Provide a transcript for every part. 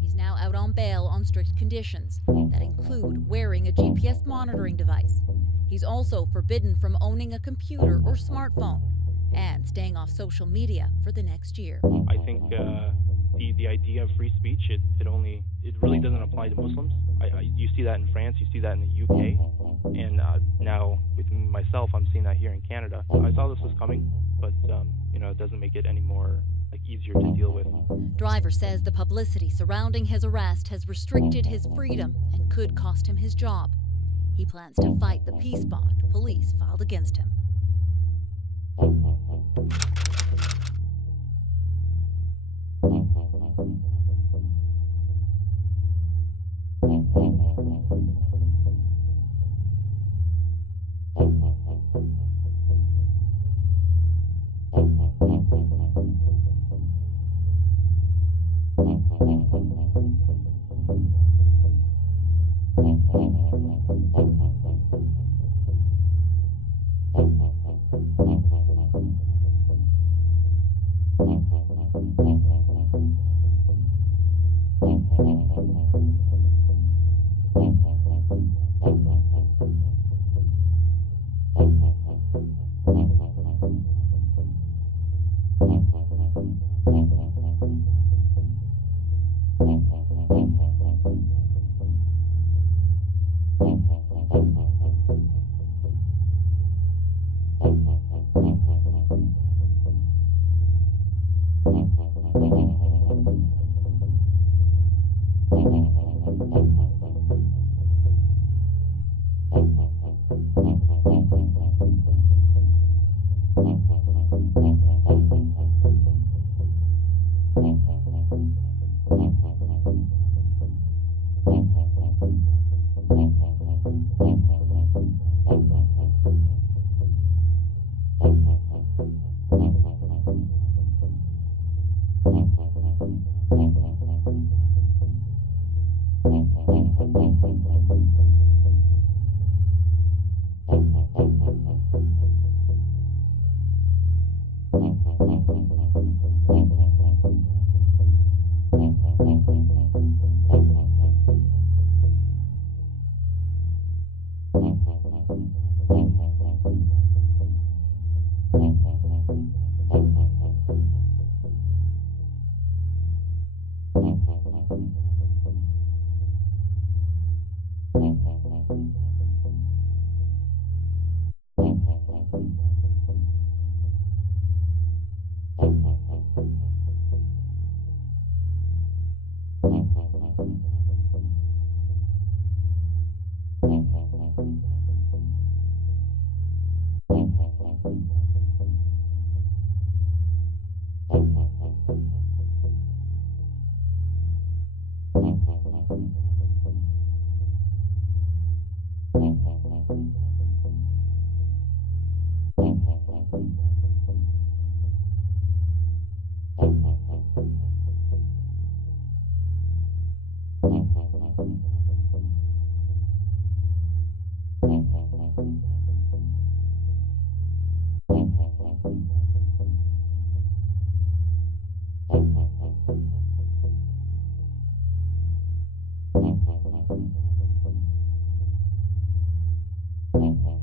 He's now out on bail on strict conditions that include wearing a GPS monitoring device. He's also forbidden from owning a computer or smartphone and staying off social media for the next year. I think the idea of free speech, it really doesn't apply to Muslims. You see that in France, you see that in the UK, and now with myself, I'm seeing that here in Canada. I saw this was coming, but it doesn't make it any more easier to deal with. Driver says the publicity surrounding his arrest has restricted his freedom and could cost him his job. He plans to fight the peace bond police filed against him.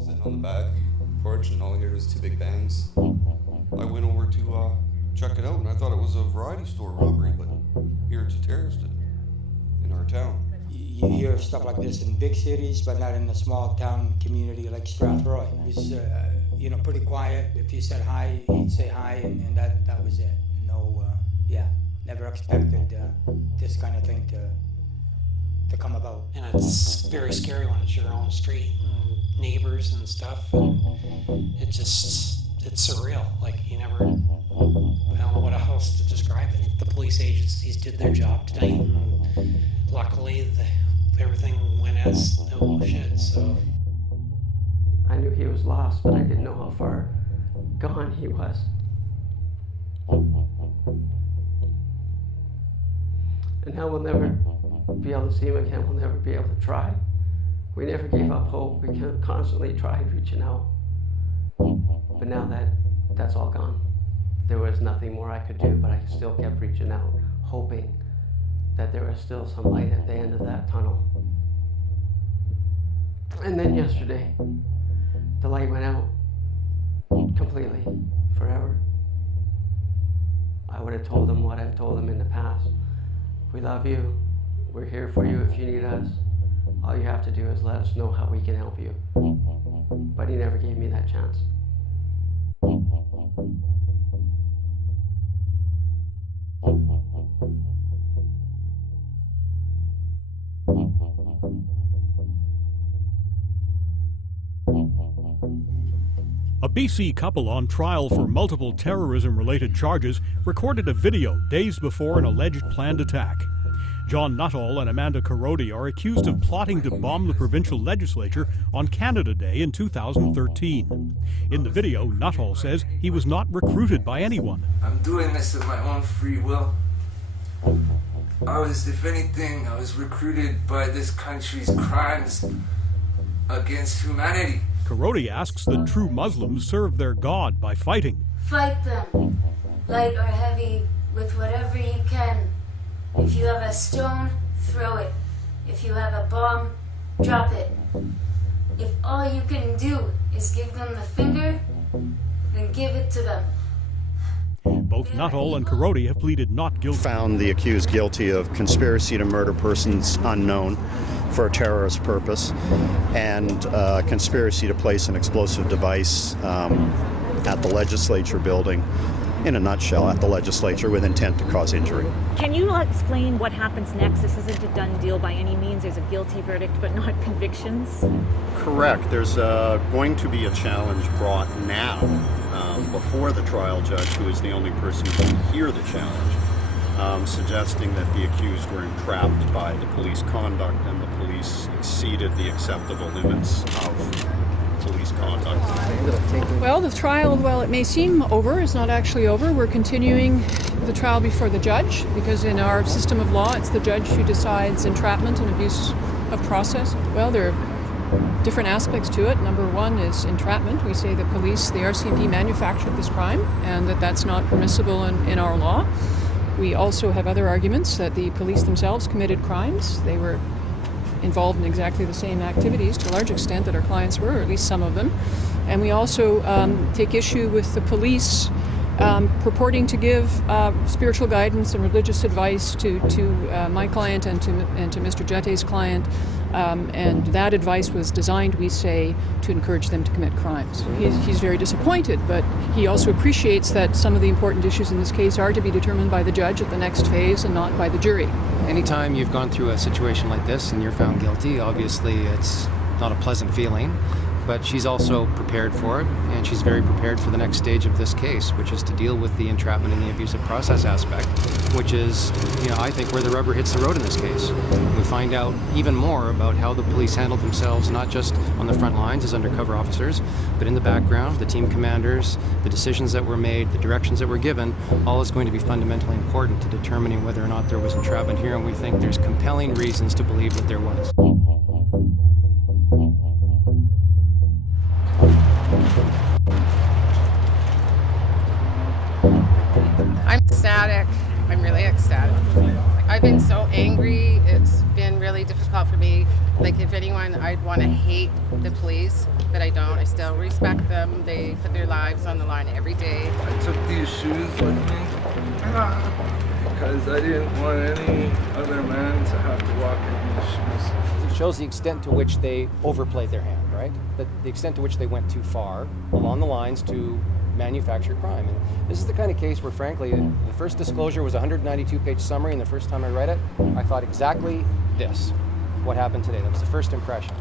Sitting on the back porch, and all I heard was 2 big bangs. I went over to check it out, and I thought it was a variety store robbery, but here it's a terrorist in our town. You hear stuff like this in big cities, but not in a small town community like Strathroy. It was, pretty quiet. If you said hi, he'd say hi, and that was it. No, never expected this kind of thing to come about. And it's very scary when it's your own street and neighbors and stuff. And it's surreal. Like, I don't know what else to describe it. The police agencies did their job tonight. And luckily, everything went as no shit, so. I knew he was lost, but I didn't know how far gone he was. And now we'll never be able to see him again. We'll never be able to try. We never gave up hope. We constantly tried reaching out. But now that's all gone. There was nothing more I could do, but I still kept reaching out, hoping that there was still some light at the end of that tunnel. And then yesterday, the light went out completely, forever. I would have told him what I've told him in the past. We love you. We're here for you if you need us. All you have to do is let us know how we can help you. But he never gave me that chance. A BC couple on trial for multiple terrorism-related charges recorded a video days before an alleged planned attack. John Nuttall and Amanda Korody are accused of plotting to bomb the provincial legislature on Canada Day in 2013. In the video, Nuttall says he was not recruited by anyone. I'm doing this of my own free will. If anything, I was recruited by this country's crimes against humanity. Korody asks that true Muslims serve their God by fighting. Fight them, light or heavy, with whatever you can. If you have a stone, throw it. If you have a bomb, drop it. If all you can do is give them the finger, then give it to them. Both Nuttall and Korody have pleaded not guilty. Found the accused guilty of conspiracy to murder persons unknown for a terrorist purpose and conspiracy to place an explosive device at the legislature building, in a nutshell, at the legislature with intent to cause injury. Can you explain what happens next? This isn't a done deal by any means. There's a guilty verdict, but not convictions. Correct. There's going to be a challenge brought now before the trial judge, who is the only person who can hear the challenge, suggesting that the accused were entrapped by the police conduct and the police exceeded the acceptable limits of police conduct. Well, the trial, while it may seem over, is not actually over. We're continuing the trial before the judge, because in our system of law, it's the judge who decides entrapment and abuse of process. Well, there are different aspects to it. Number one is entrapment. We say the police, the RCMP, manufactured this crime, and that's not permissible in our law. We also have other arguments that the police themselves committed crimes. They were involved in exactly the same activities to a large extent that our clients were, or at least some of them. And we also take issue with the police purporting to give spiritual guidance and religious advice to my client and to Mr. Jette's client. And that advice was designed, we say, to encourage them to commit crimes. He's very disappointed, but he also appreciates that some of the important issues in this case are to be determined by the judge at the next phase and not by the jury. Anytime you've gone through a situation like this and you're found guilty, obviously it's not a pleasant feeling, but she's also prepared for it, and she's very prepared for the next stage of this case, which is to deal with the entrapment and the abusive process aspect, which is, I think, where the rubber hits the road in this case. We find out even more about how the police handled themselves, not just on the front lines as undercover officers, but in the background, the team commanders, the decisions that were made, the directions that were given, all is going to be fundamentally important to determining whether or not there was entrapment here, and we think there's compelling reasons to believe that there was. I'm ecstatic. I'm really ecstatic. I've been so angry. It's been really really difficult for me. Like, if anyone, I'd want to hate the police, but I don't. I still respect them. They put their lives on the line every day. I took these shoes with me because I didn't want any other man to have to walk in these shoes. It shows the extent to which they overplayed their hand, right? The extent to which they went too far along the lines to manufacture crime. And this is the kind of case where, frankly, the first disclosure was a 192-page summary, and the first time I read it, I thought exactly this, what happened today. That was the first impression.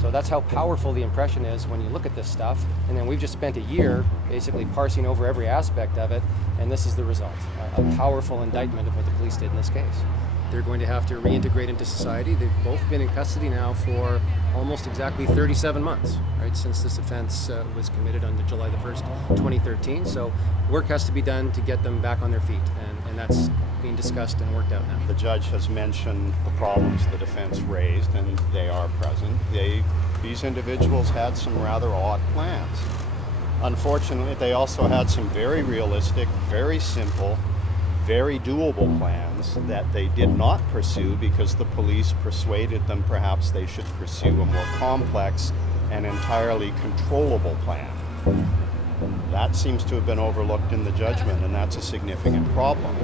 So that's how powerful the impression is when you look at this stuff, and then we've just spent a year basically parsing over every aspect of it, and this is the result, a powerful indictment of what the police did in this case. They're going to have to reintegrate into society. They've both been in custody now for almost exactly 37 months, right, since this offense was committed on July the 1st, 2013. So work has to be done to get them back on their feet, and that's being discussed and worked out now. The judge has mentioned the problems the defense raised, and they are present. These individuals had some rather odd plans. Unfortunately, they also had some very realistic, very simple, very doable plans that they did not pursue because the police persuaded them perhaps they should pursue a more complex and entirely controllable plan. That seems to have been overlooked in the judgment, and that's a significant problem.